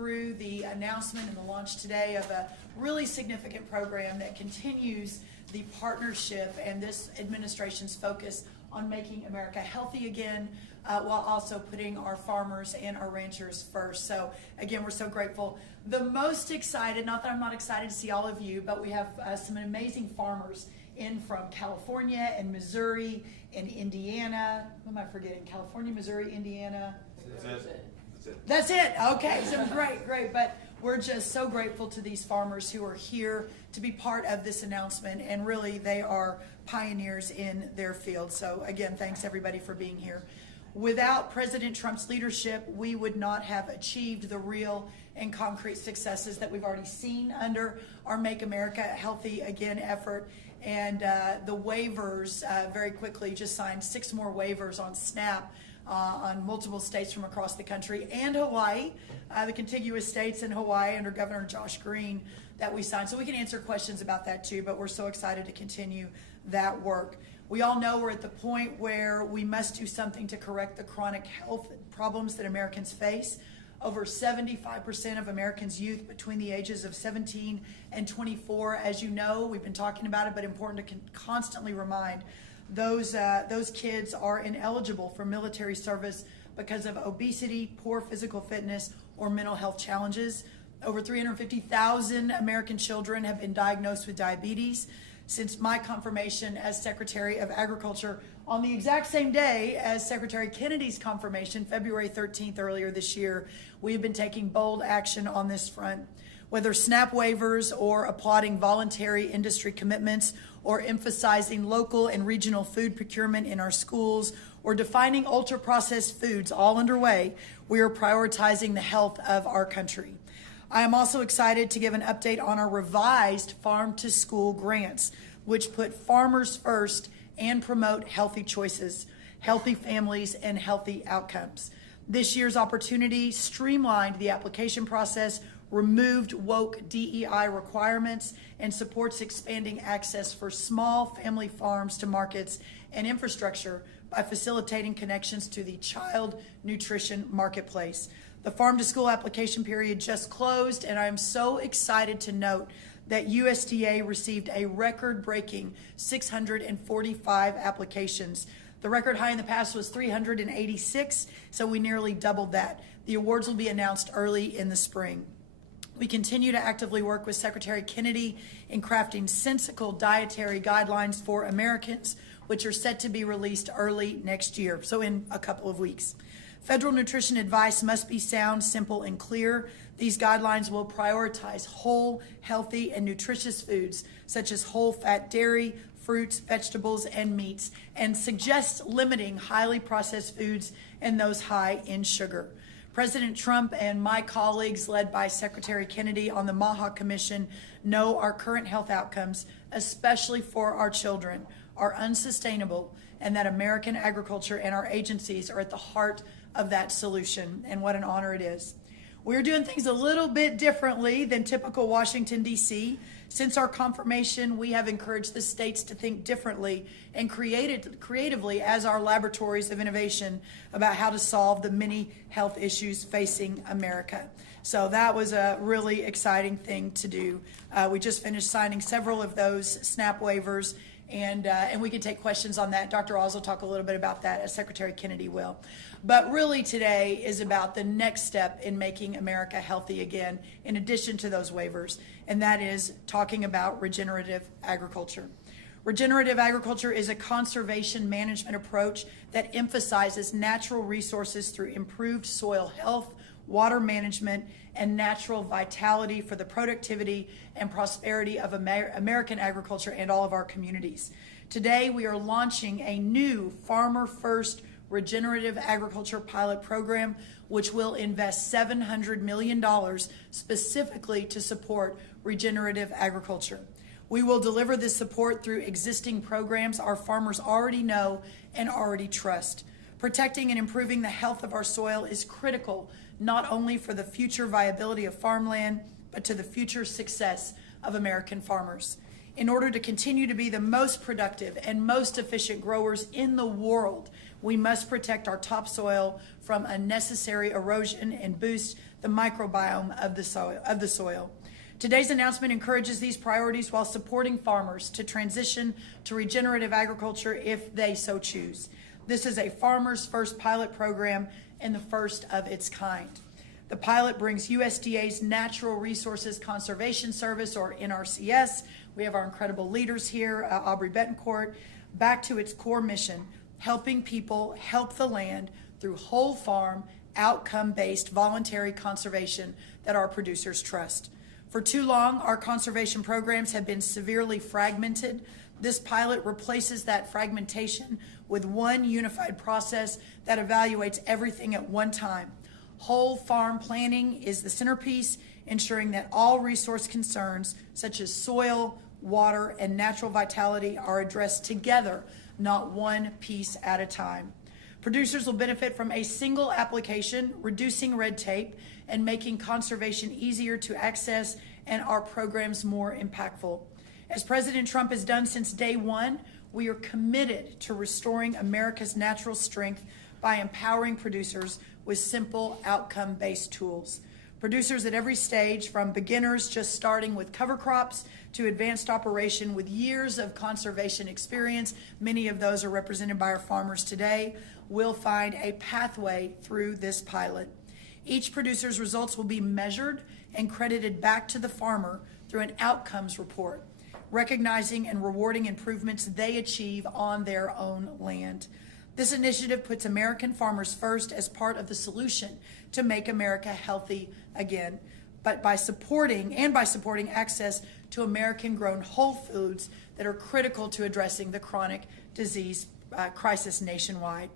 Through the announcement and the launch today of a really significant program that continues the partnership and this administration's focus on making America healthy again, while also putting our farmers and our ranchers first. So again, we're so grateful. The most excited, not that I'm not excited to see all of you, but we have some amazing farmers in from California and Missouri and Indiana. Who am I forgetting? California, Missouri, Indiana. That's it. Okay, so great. But we're just so grateful to these farmers who are here to be part of this announcement, and really they are pioneers in their field. So again, thanks everybody for being here. Without President Trump's leadership, we would not have achieved the real and concrete successes that we've already seen under our Make America Healthy Again effort. And the waivers, very quickly, just signed 6 more waivers on SNAP on multiple states from across the country, and Hawaii, the contiguous states in Hawaii under Governor Josh Green that we signed. So we can answer questions about that too, but we're so excited to continue that work. We all know we're at the point where we must do something to correct the chronic health problems that Americans face. Over 75% of Americans' youth between the ages of 17 and 24, as you know, we've been talking about it, but important to constantly remind, those kids are ineligible for military service because of obesity, poor physical fitness, or mental health challenges. Over 350,000 American children have been diagnosed with diabetes. Since my confirmation as Secretary of Agriculture on the exact same day as Secretary Kennedy's confirmation, February 13th earlier this year, we've been taking bold action on this front. Whether SNAP waivers or applauding voluntary industry commitments or emphasizing local and regional food procurement in our schools or defining ultra-processed foods, all underway, we are prioritizing the health of our country. I am also excited to give an update on our revised farm-to-school grants, which put farmers first and promote healthy choices, healthy families, and healthy outcomes. This year's opportunity streamlined the application process, removed woke DEI requirements, and supports expanding access for small family farms to markets and infrastructure by facilitating connections to the child nutrition marketplace. The farm to school application period just closed, and I am so excited to note that USDA received a record-breaking 645 applications. The record high in the past was 386, so we nearly doubled that. The awards will be announced early in the spring. We continue to actively work with Secretary Kennedy in crafting sensible dietary guidelines for Americans, which are set to be released early next year, so in a couple of weeks. Federal nutrition advice must be sound, simple, and clear. These guidelines will prioritize whole, healthy, and nutritious foods, such as whole fat dairy, fruits, vegetables, and meats, and suggest limiting highly processed foods and those high in sugar. President Trump and my colleagues, led by Secretary Kennedy on the MAHA Commission, know our current health outcomes, especially for our children, are unsustainable, and that American agriculture and our agencies are at the heart of that solution, and what an honor it is. We're doing things a little bit differently than typical Washington, D.C. Since our confirmation, we have encouraged the states to think differently and creatively as our laboratories of innovation about how to solve the many health issues facing America. So that was a really exciting thing to do. We just finished signing several of those SNAP waivers, and we can take questions on that. Dr. Oz will talk a little bit about that, as Secretary Kennedy will. But really today is about the next step in making America healthy again, in addition to those waivers, and that is talking about regenerative agriculture. Regenerative agriculture is a conservation management approach that emphasizes natural resources through improved soil health, water management, and natural vitality for the productivity and prosperity of American agriculture and all of our communities. Today, we are launching a new Farmer First regenerative agriculture pilot program, which will invest $700 million specifically to support regenerative agriculture. We will deliver this support through existing programs our farmers already know and already trust. Protecting and improving the health of our soil is critical, not only for the future viability of farmland, but to the future success of American farmers. In order to continue to be the most productive and most efficient growers in the world, we must protect our topsoil from unnecessary erosion and boost the microbiome of the soil. Today's announcement encourages these priorities while supporting farmers to transition to regenerative agriculture if they so choose. This is a Farmers First pilot program and the first of its kind. The pilot brings USDA's Natural Resources Conservation Service, or NRCS, we have our incredible leaders here, Aubrey Betancourt, back to its core mission, helping people help the land through whole farm, outcome-based voluntary conservation that our producers trust. For too long, our conservation programs have been severely fragmented. This pilot replaces that fragmentation with one unified process that evaluates everything at one time. Whole farm planning is the centerpiece, ensuring that all resource concerns such as soil, water, and natural vitality are addressed together, not one piece at a time. Producers will benefit from a single application, reducing red tape and making conservation easier to access and our programs more impactful. As President Trump has done since day one, we are committed to restoring America's natural strength by empowering producers with simple outcome-based tools. Producers at every stage, from beginners just starting with cover crops to advanced operation with years of conservation experience, many of those are represented by our farmers today, will find a pathway through this pilot. Each producer's results will be measured and credited back to the farmer through an outcomes report, recognizing and rewarding improvements they achieve on their own land. This initiative puts American farmers first as part of the solution to make America healthy again, but by supporting access to American-grown whole foods that are critical to addressing the chronic disease crisis nationwide.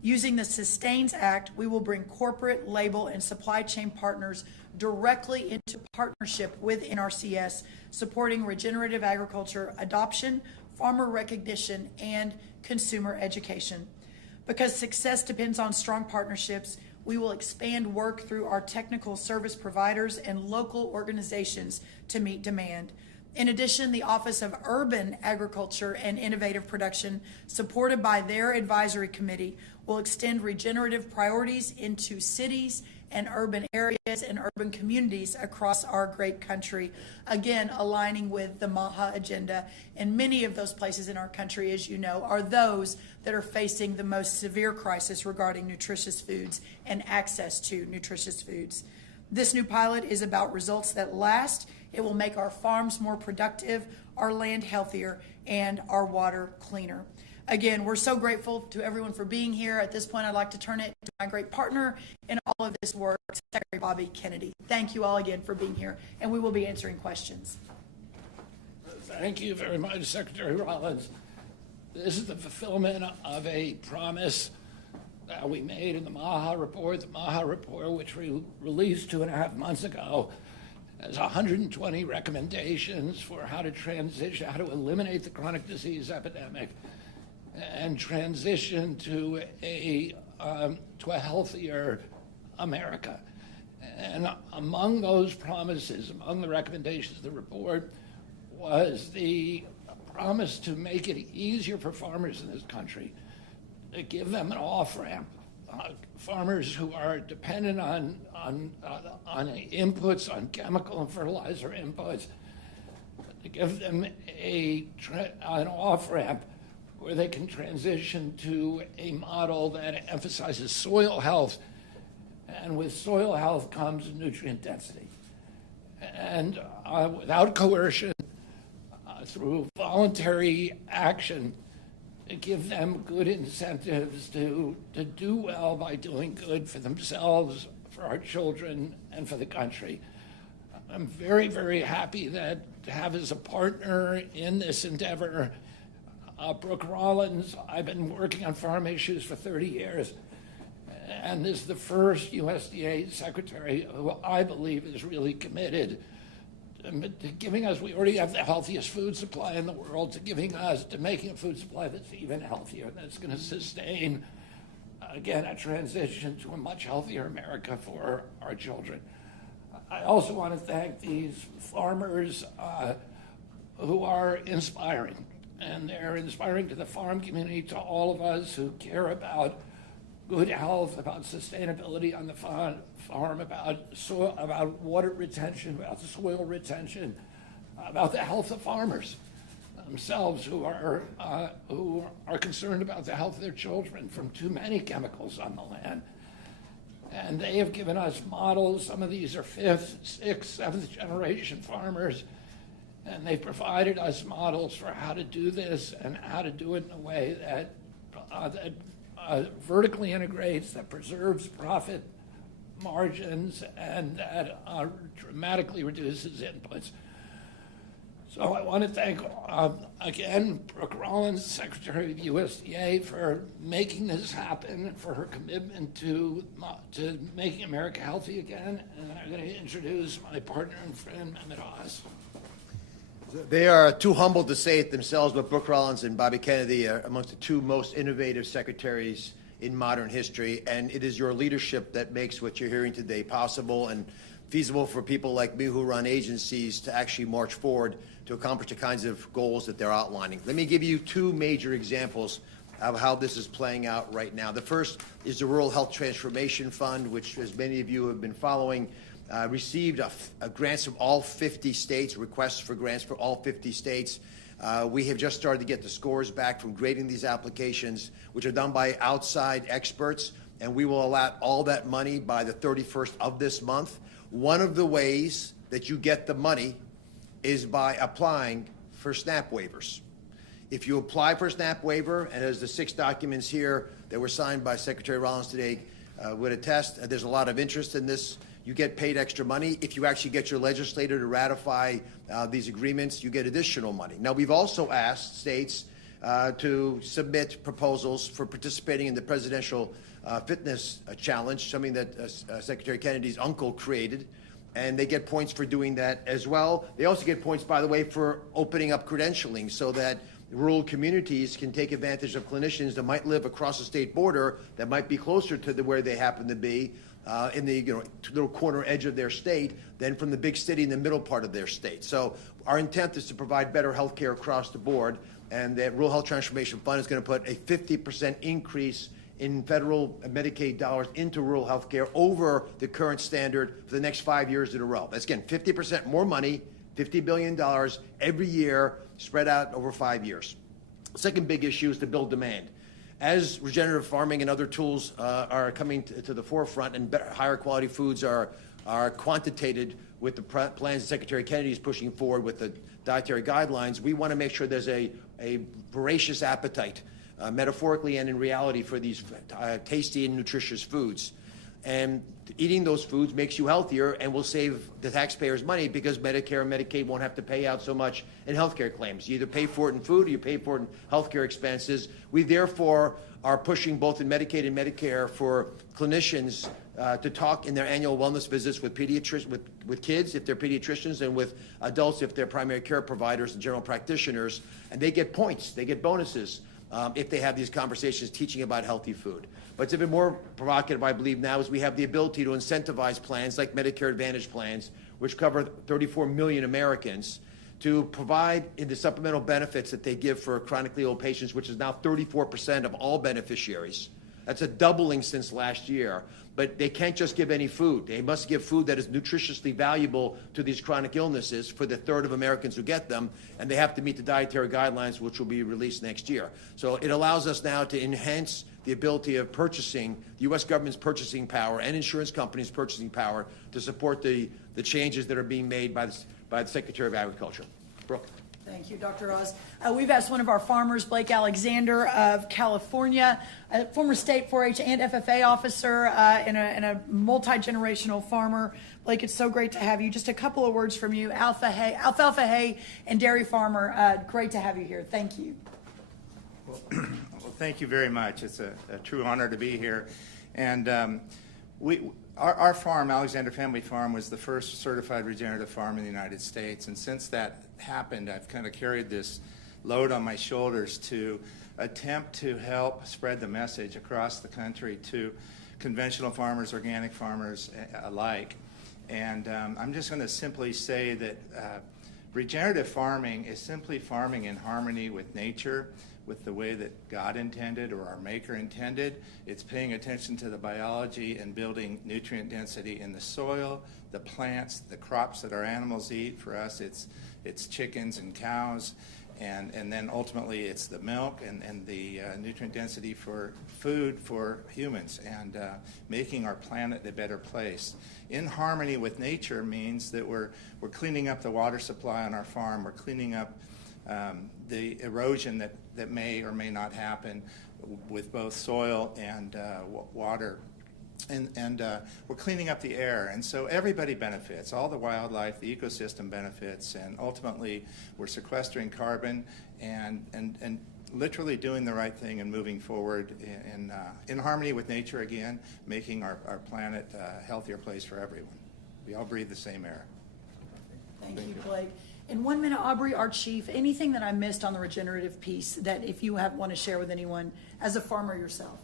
Using the Sustains Act, we will bring corporate, label, and supply chain partners directly into partnership with NRCS, supporting regenerative agriculture adoption, farmer recognition, and consumer education. Because success depends on strong partnerships, we will expand work through our technical service providers and local organizations to meet demand. In addition, the Office of Urban Agriculture and Innovative Production, supported by their advisory committee, will extend regenerative priorities into cities and urban areas and urban communities across our great country, again aligning with the MAHA agenda. And many of those places in our country, as you know, are those that are facing the most severe crisis regarding nutritious foods and access to nutritious foods. This new pilot is about results that last. It will make our farms more productive, our land healthier, and our water cleaner. Again, we're so grateful to everyone for being here. At this point, I'd like to turn it to my great partner in all of this work, Secretary Bobby Kennedy. Thank you all again for being here, and we will be answering questions. Thank you very much, Secretary Rollins. This is the fulfillment of a promise that we made in the MAHA report. The MAHA report, which we released 2.5 months ago, has 120 recommendations for how to transition, how to eliminate the chronic disease epidemic and transition to a healthier America. And among those promises, among the recommendations of the report, was the promise to make it easier for farmers in this country, to give them an off-ramp. Farmers who are dependent on inputs, on chemical and fertilizer inputs, to give them an off-ramp where they can transition to a model that emphasizes soil health, and with soil health comes nutrient density. And without coercion, through voluntary action, to give them good incentives to do well by doing good for themselves, for our children, and for the country. I'm very, very happy to have as a partner in this endeavor Brooke Rollins. I've been working on farm issues for 30 years, and this is the first USDA secretary who I believe is really committed to giving us, we already have the healthiest food supply in the world, to making a food supply that's even healthier, that's going to sustain, again, a transition to a much healthier America for our children. I also want to thank these farmers who are inspiring. And they're inspiring to the farm community, to all of us who care about good health, about sustainability on the farm, about soil, about water retention, about soil retention, about the health of farmers themselves who are concerned about the health of their children from too many chemicals on the land. And they have given us models. Some of these are 5th, 6th, 7th generation farmers, and they've provided us models for how to do this and how to do it in a way that vertically integrates, that preserves profit margins, and that dramatically reduces inputs. So I want to thank, again, Brooke Rollins, Secretary of USDA, for making this happen, for her commitment to making America healthy again. And I'm going to introduce my partner and friend, Mehmet Oz. They are too humble to say it themselves, but Brooke Rollins and Bobby Kennedy are amongst the 2 most innovative secretaries in modern history, and it is your leadership that makes what you're hearing today possible and feasible for people like me who run agencies to actually march forward to accomplish the kinds of goals that they're outlining. Let me give you 2 major examples of how this is playing out right now. The first is the Rural Health Transformation Fund, which, as many of you have been following, received grants from all 50 states, requests for grants for all 50 states. We have just started to get the scores back from grading these applications, which are done by outside experts, and we will allot all that money by the 31st of this month. One of the ways that you get the money is by applying for SNAP waivers. If you apply for a SNAP waiver, and as the 6 documents here that were signed by Secretary Rollins today would attest, there's a lot of interest in this. You get paid extra money. If you actually get your legislator to ratify these agreements, you get additional money. Now, we've also asked states to submit proposals for participating in the Presidential Fitness Challenge, something that Secretary Kennedy's uncle created, and they get points for doing that as well. They also get points, by the way, for opening up credentialing so that rural communities can take advantage of clinicians that might live across the state border, that might be closer to where they happen to be in the little corner edge of their state than from the big city in the middle part of their state. So our intent is to provide better health care across the board, and that Rural Health Transformation Fund is going to put a 50% increase in federal Medicaid dollars into rural health care over the current standard for the next 5 years in a row. That's, again, 50% more money, $50 billion every year, spread out over 5 years. The second big issue is to build demand. As regenerative farming and other tools are coming to the forefront, and higher quality foods are quantitated with the plans that Secretary Kennedy is pushing forward with the dietary guidelines, we want to make sure there's a voracious appetite, metaphorically and in reality, for these tasty and nutritious foods. And eating those foods makes you healthier and will save the taxpayers money, because Medicare and Medicaid won't have to pay out so much in health care claims. You either pay for it in food or you pay for it in health care expenses. We therefore are pushing both in Medicaid and Medicare for clinicians to talk in their annual wellness visits with with kids if they're pediatricians, and with adults if they're primary care providers and general practitioners. And they get points, they get bonuses if they have these conversations teaching about healthy food. But it's even more provocative, I believe, now, is we have the ability to incentivize plans like Medicare Advantage plans, which cover 34 million Americans, to provide in the supplemental benefits that they give for chronically ill patients, which is now 34% of all beneficiaries. That's a doubling since last year. But they can't just give any food. They must give food that is nutritiously valuable to these chronic illnesses for the third of Americans who get them, and they have to meet the dietary guidelines, which will be released next year. So it allows us now to enhance the ability of purchasing, the U.S. government's purchasing power and insurance companies' purchasing power to support the changes that are being made by the Secretary of Agriculture. Brooke. Thank you, Dr. Oz. We've asked one of our farmers, Blake Alexander of California, a former state 4-H and FFA officer and a multi-generational farmer. Blake, it's so great to have you. Just a couple of words from you. Alfalfa hay and dairy farmer, great to have you here. Thank you. Well, thank you very much. It's a true honor to be here. And our farm, Alexander Family Farm, was the first certified regenerative farm in the United States. And since that happened, I've kind of carried this load on my shoulders to attempt to help spread the message across the country to conventional farmers, organic farmers alike. And I'm just going to simply say that Regenerative farming is simply farming in harmony with nature, with the way that God intended or our Maker intended. It's paying attention to the biology and building nutrient density in the soil, the plants, the crops that our animals eat. For us, it's chickens and cows, and then ultimately it's the milk and the nutrient density for food for humans, and making our planet a better place. In harmony with nature means that we're cleaning up the water supply on our farm. We're cleaning up the erosion that may or may not happen with both soil and water. And we're cleaning up the air, and so everybody benefits. All the wildlife, the ecosystem benefits, and ultimately we're sequestering carbon and literally doing the right thing and moving forward in harmony with nature again, making our planet a healthier place for everyone. We all breathe the same air. Thank you, Blake. In 1 minute, Aubrey, our chief, anything that I missed on the regenerative piece that if you want to share with anyone as a farmer yourself?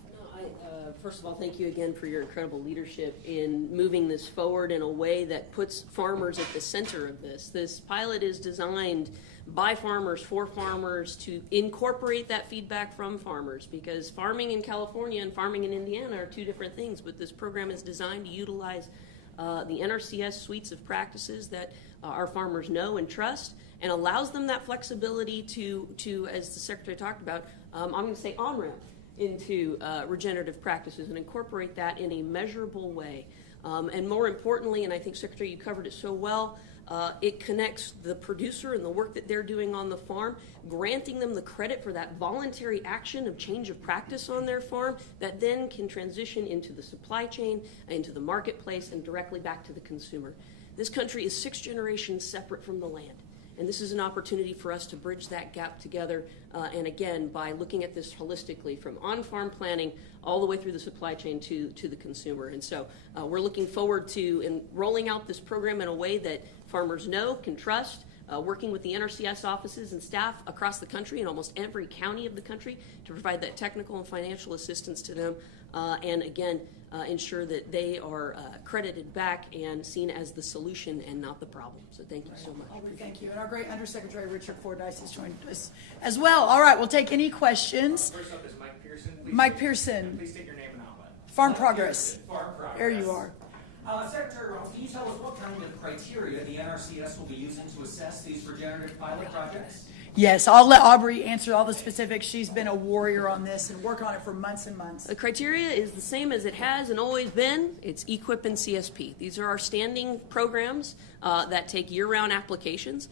First of all, thank you again for your incredible leadership in moving this forward in a way that puts farmers at the center of this. This pilot is designed by farmers, for farmers, to incorporate that feedback from farmers, because farming in California and farming in Indiana are two different things, but this program is designed to utilize the NRCS suites of practices that our farmers know and trust, and allows them that flexibility to as the Secretary talked about, I'm going to say on-ramp into regenerative practices and incorporate that in a measurable way. And more importantly, and I think, Secretary, you covered it so well, it connects the producer and the work that they're doing on the farm, granting them the credit for that voluntary action of change of practice on their farm that then can transition into the supply chain, into the marketplace, and directly back to the consumer. This country is 6 generations separate from the land. And this is an opportunity for us to bridge that gap together, and again, by looking at this holistically from on-farm planning all the way through the supply chain to the consumer. And so we're looking forward to rolling out this program in a way that farmers know, can trust, working with the NRCS offices and staff across the country in almost every county of the country to provide that technical and financial assistance to them, and again, ensure that they are credited back and seen as the solution and not the problem. So thank you so much. Thank you. And our great Undersecretary Richard Fordyce has joined us as well. All right, we'll take any questions. First up is Mike Pearson. Mike Pearson. Please state your name and outlet. Farm Progress. Farm Progress. There you are. Secretary Rollins, can you tell us what kind of criteria the NRCS will be using to assess these regenerative pilot projects? Yes, I'll let Aubrey answer all the specifics. She's been a warrior on this and working on it for months and months. The criteria is the same as it has and always been. It's EQIP and CSP. These are our standing programs that take year-round applications.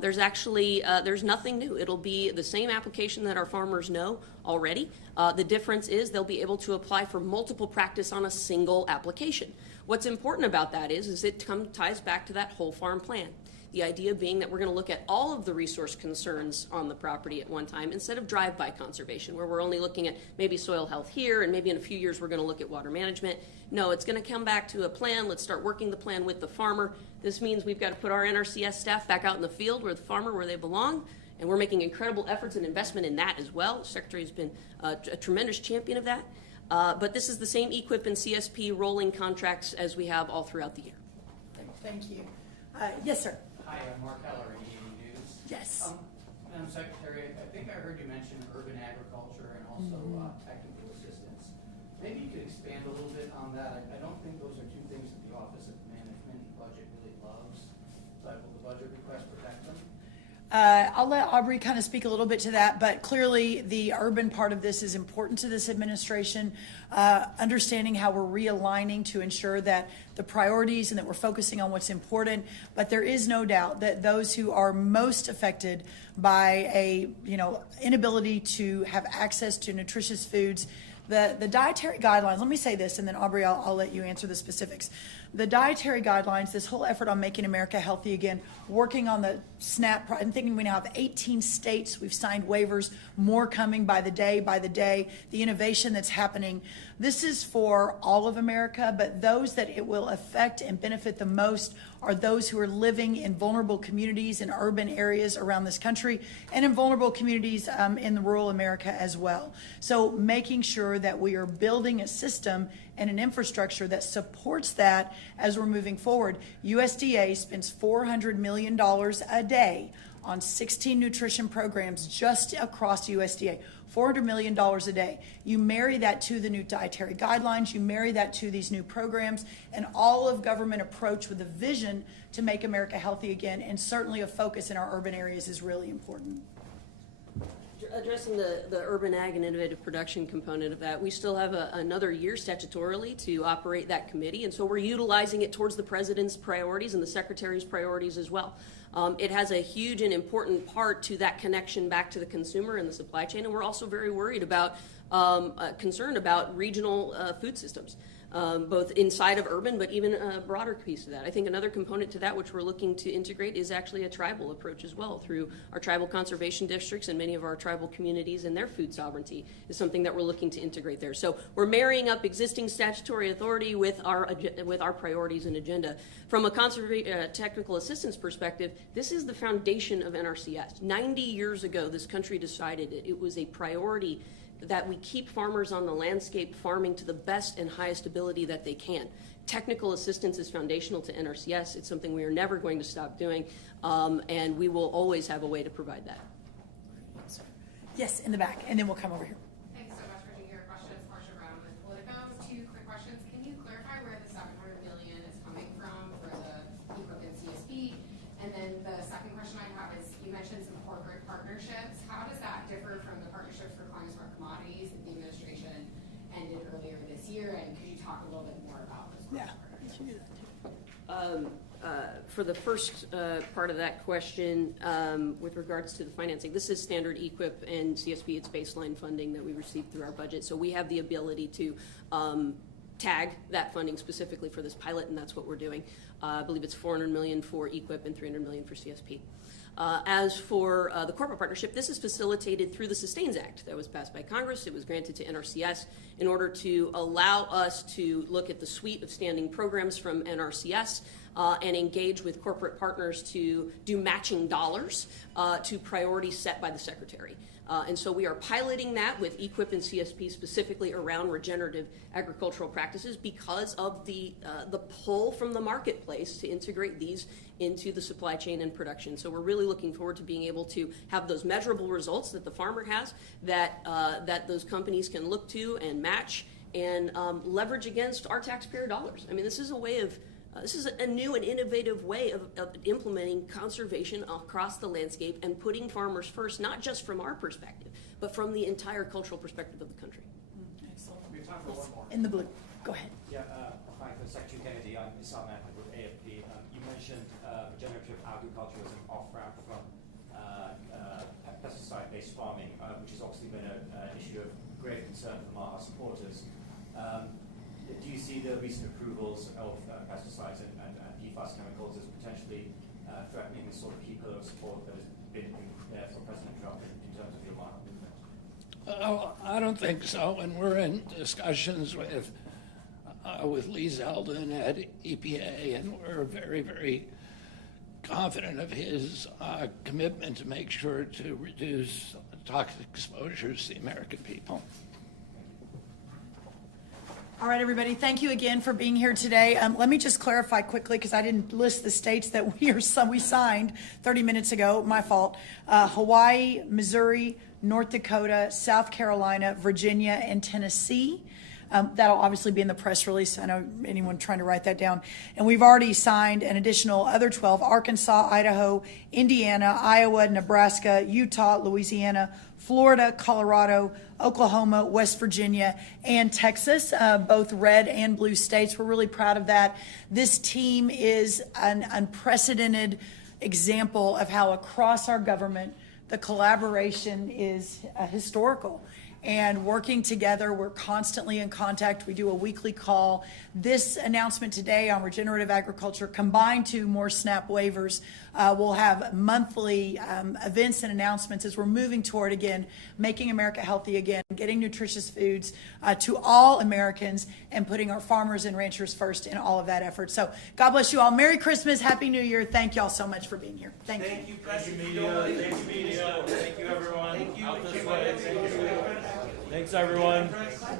There's nothing new. It'll be the same application that our farmers know already. The difference is they'll be able to apply for multiple practice on a single application. What's important about that is it ties back to that whole farm plan. The idea being that we're going to look at all of the resource concerns on the property at one time instead of drive-by conservation, where we're only looking at maybe soil health here and maybe in a few years we're going to look at water management. No, it's going to come back to a plan. Let's start working the plan with the farmer. This means we've got to put our NRCS staff back out in the field where the farmer, where they belong, and we're making incredible efforts and investment in that as well. The Secretary has been a tremendous champion of that. But this is the same EQIP and CSP rolling contracts as we have all throughout the year. Thank you. Yes, sir. Hi, I'm Mark Heller, EA News. Yes. Madam Secretary, I think I heard you mention urban agriculture and also technical assistance. Maybe you could expand a little bit on that. I don't think those are two things that the Office of Management and Budget really loves, but will the budget request protect them? I'll let Aubrey kind of speak a little bit to that, but clearly the urban part of this is important to this administration, understanding how we're realigning to ensure that the priorities and that we're focusing on what's important. But there is no doubt that those who are most affected by a inability to have access to nutritious foods, the dietary guidelines, let me say this, and then Aubrey, I'll let you answer the specifics. The dietary guidelines, this whole effort on making America healthy again, working on the SNAP, I'm thinking we now have 18 states, we've signed waivers, more coming by the day, the innovation that's happening. This is for all of America, but those that it will affect and benefit the most are those who are living in vulnerable communities in urban areas around this country and in vulnerable communities in the rural America as well. So making sure that we are building a system and an infrastructure that supports that as we're moving forward. USDA spends $400 million a day on 16 nutrition programs just across USDA. $400 million a day. You marry that to the new dietary guidelines, you marry that to these new programs, and all of government approach with a vision to make America healthy again, and certainly a focus in our urban areas is really important. Addressing the urban ag and innovative production component of that, we still have another year statutorily to operate that committee, and so we're utilizing it towards the president's priorities and the secretary's priorities as well. It has a huge and important part to that connection back to the consumer and the supply chain, and we're also very worried about, concerned about regional food systems, both inside of urban, but even a broader piece of that. I think another component to that, which we're looking to integrate, is actually a tribal approach as well, through our tribal conservation districts and many of our tribal communities and their food sovereignty is something that we're looking to integrate there. So we're marrying up existing statutory authority with our priorities and agenda. From a technical assistance perspective, this is the foundation of NRCS. 90 years ago, this country decided it was a priority that we keep farmers on the landscape farming to the best and highest ability that they can. Technical assistance is foundational to NRCS. It's something we are never going to stop doing, and we will always have a way to provide that. Yes, in the back, and then we'll come over here. Thanks so much for taking your questions. Marsha Brown with Politico. 2 quick questions. Can you clarify where the $700 million is coming from for the equipment CSP? And then the second question I have is, you mentioned some corporate partnerships. How does that differ from the partnerships for climate smart commodities that the administration ended earlier this year? And could you talk a little bit more about those corporate partnerships? For the first part of that question, with regards to the financing, this is standard EQIP and CSP. It's baseline funding that we receive through our budget. So we have the ability to tag that funding specifically for this pilot, and that's what we're doing. I believe it's $400 million for EQIP and $300 million for CSP. As for the corporate partnership, this is facilitated through the Sustains Act that was passed by Congress. It was granted to NRCS in order to allow us to look at the suite of standing programs from NRCS and engage with corporate partners to do matching dollars to priorities set by the Secretary. And so we are piloting that with EQIP and CSP specifically around regenerative agricultural practices because of the pull from the marketplace to integrate these into the supply chain and production. So we're really looking forward to being able to have those measurable results that the farmer has, that those companies can look to and match and leverage against our taxpayer dollars. I mean, this is a way of this is a new and innovative way of implementing conservation across the landscape and putting farmers first, not just from our perspective, but from the entire cultural perspective of the country. Excellent. We have time for one more. In the blue. Go ahead. Yeah, hi, for Secretary Kennedy. I'm Isam Ahmed with AFP. You mentioned regenerative agriculture as an off-ramp from pesticide-based farming, which has obviously been an issue of great concern for MAHA supporters. Do you see the recent approvals of pesticides and PFAS chemicals as potentially threatening the sort of key pillar of support that has been there for President Trump in terms of your MAHA movement? I don't think so, and we're in discussions with Lee Zeldin at EPA, and we're very, very confident of his commitment to make sure to reduce toxic exposures to the American people. All right, everybody, thank you again for being here today. Let me just clarify quickly, because I didn't list the states that we signed 30 minutes ago. My fault. Hawaii, Missouri, North Dakota, South Carolina, Virginia, and Tennessee. That'll obviously be in the press release. I know anyone trying to write that down. And we've already signed an additional other 12, Arkansas, Idaho, Indiana, Iowa, Nebraska, Utah, Louisiana, Florida, Colorado, Oklahoma, West Virginia, and Texas, both red and blue states. We're really proud of that. This team is an unprecedented example of how across our government the collaboration is historical. and working together. We're constantly in contact. We do a weekly call. This announcement today on regenerative agriculture, combined to more SNAP waivers, we'll have monthly events and announcements as we're moving toward, again, making America healthy again, getting nutritious foods to all Americans, and putting our farmers and ranchers first in all of that effort. So God bless you all. Merry Christmas. Happy New Year. Thank you all so much for being here. Thank you. Thank you, media. Thank you, media. Thank you, everyone. Thank you. Out this way. Thank you. Thanks, everyone.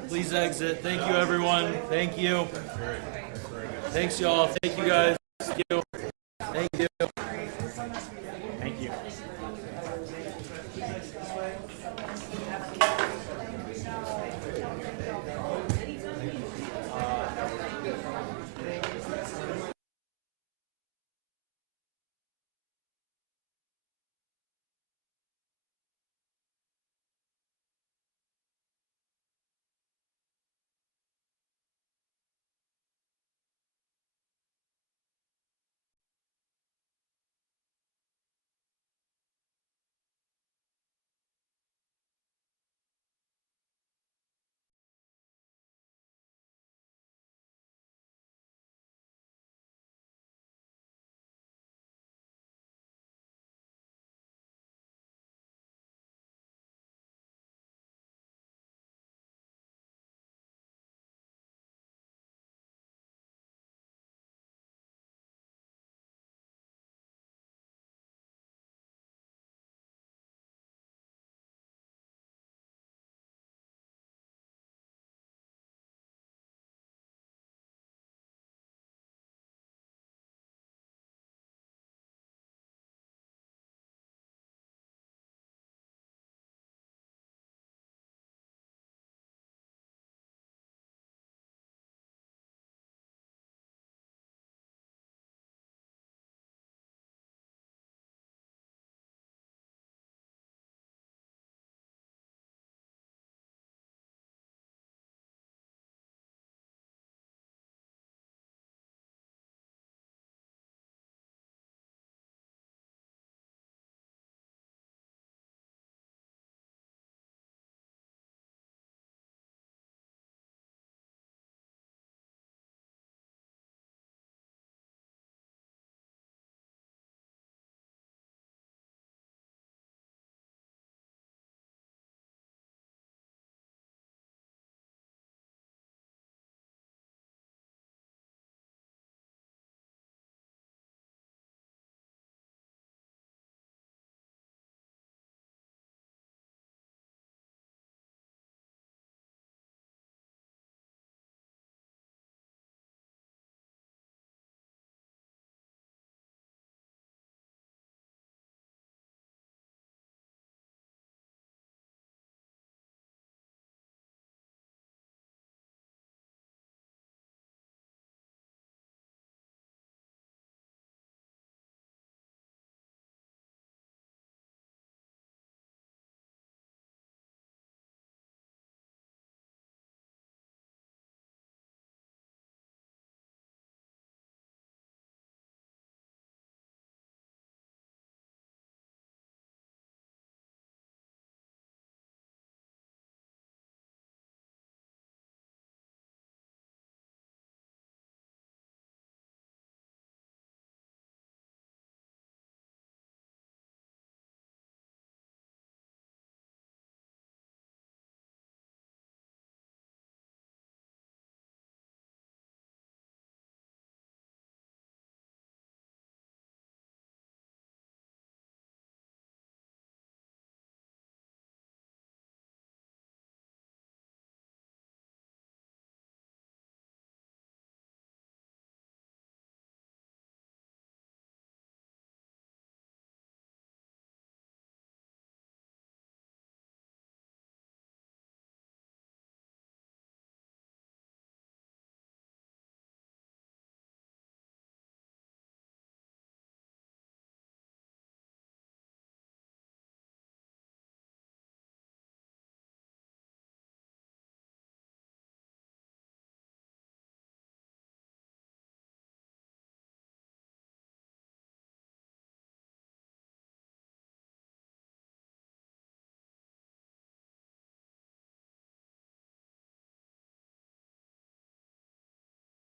Please exit. Thank you, everyone. Thank you. Thanks, y'all. Thank you, guys. Thank you. Thank you.